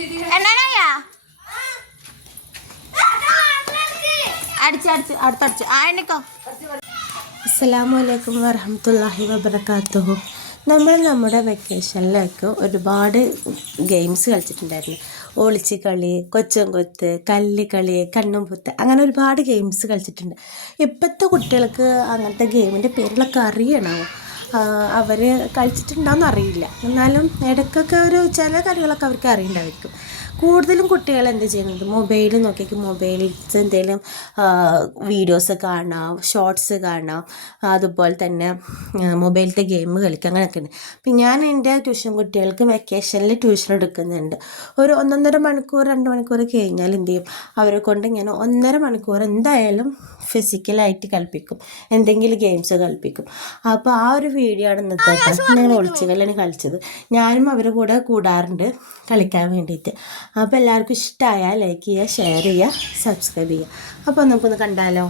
എന്നാണയ്യാ? വരഹമുല്ലാഹി അടുത്തടിച്ച് നമ്മൾ നമ്മുടെ വെക്കേഷനിലൊക്കെ ഒരുപാട് ഗെയിംസ് കളിച്ചിട്ടുണ്ടായിരുന്നു. ഒളിച്ച് കളി കൊച്ചും കൊത്ത് കല്ല് കളി കണ്ണും പുത്ത് അങ്ങനെ ഒരുപാട് ഗെയിംസ് കളിച്ചിട്ടുണ്ട്. ഇപ്പോഴത്തെ കുട്ടികൾക്ക് അങ്ങനത്തെ ഗെയിമിന്റെ പേരിലൊക്കെ അറിയണോ? അവർ കഴിച്ചിട്ടുണ്ടോയെന്ന് അറിയില്ല എന്നാലും ഇടയ്ക്കൊക്കെ ഒരു ചില കറികളൊക്കെ അവർക്ക് അറിയണ്ടായിരിക്കും കൂടുതലും കുട്ടികൾ എന്ത് ചെയ്യുന്നത് മൊബൈൽ നോക്കിയിട്ട് മൊബൈലിൽ എന്തെങ്കിലും വീഡിയോസ് കാണാം ഷോർട്സ് കാണാം അതുപോലെ തന്നെ മൊബൈലിലത്തെ ഗെയിം കളിക്കുക അങ്ങനെയൊക്കെ ഉണ്ട്. അപ്പം ഞാൻ എന്റെ ട്യൂഷൻ കുട്ടികൾക്ക് വെക്കേഷനിൽ ട്യൂഷൻ എടുക്കുന്നുണ്ട്. ഒരു ഒന്നൊന്നര മണിക്കൂർ രണ്ട് മണിക്കൂർ കഴിഞ്ഞാൽ എന്ത് ചെയ്യും? അവരെ കൊണ്ട് ഞാൻ ഒന്നര മണിക്കൂർ എന്തായാലും ഫിസിക്കലായിട്ട് കളിപ്പിക്കും. എന്തെങ്കിലും ഗെയിംസ് കളിപ്പിക്കും. അപ്പോൾ ആ ഒരു വീഡിയോ ആണ് ഇന്നത്തെ. ഞങ്ങൾ ഒളിച്ചുകളിലാണ് കളിച്ചത്. ഞാനും അവരുടെ കൂടെ കൂടാറുണ്ട് കളിക്കാൻ വേണ്ടിയിട്ട്. അപ്പോൾ എല്ലാവർക്കും ഇഷ്ടമായാൽ ലൈക്ക് ചെയ്യുക ഷെയർ ചെയ്യുക സബ്സ്ക്രൈബ് ചെയ്യുക. അപ്പോൾ നമുക്കൊന്ന് കണ്ടാലോ?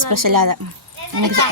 സ്പെഷ്യൽ അതെ എനിക്ക്